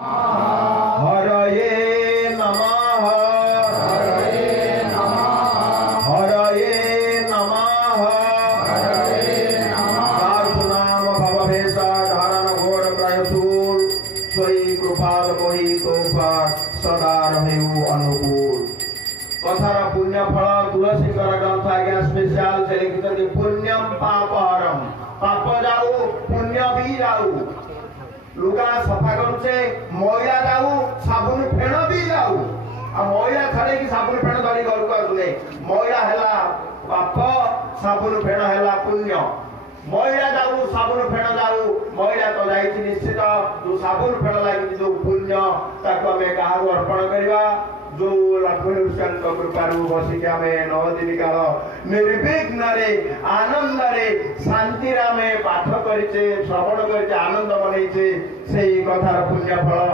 हरये नमः हरये नमः हरये नमः नाम भवभेषा धारण घोर त्रयशूल स्वयं कृपाल मोहितोपा सदा रहेउ अनुकूल। कथार पुण्य फल तुलसीकर ग्रंथ आज्ञा स्पेशल से लिखित पुण्यम पापहरम। पाप जाऊ पुण्य भी जाऊ। लुगा सफा करुचे मैला जाऊ साबुन फेण भी जाऊ। आ मैला छाड़े कि साबुन फेण धरी घर को आसुने। मैला हैला पाप साबुन फेण हैला पुण्य। मैला जाऊ साबुन फेण जाऊ मैला तो जाइछि निश्चित जो साबुन फेण लागि जो पुण्य ताको आमे काहार अर्पण करबा। जो लक्ष्मीशंक कृपारू बसिक आम 9 दिन काल निर्विघ्न आनंद शांति पाठ करे श्रवण करे आनंद बनईचे से कथार पुण्य फल।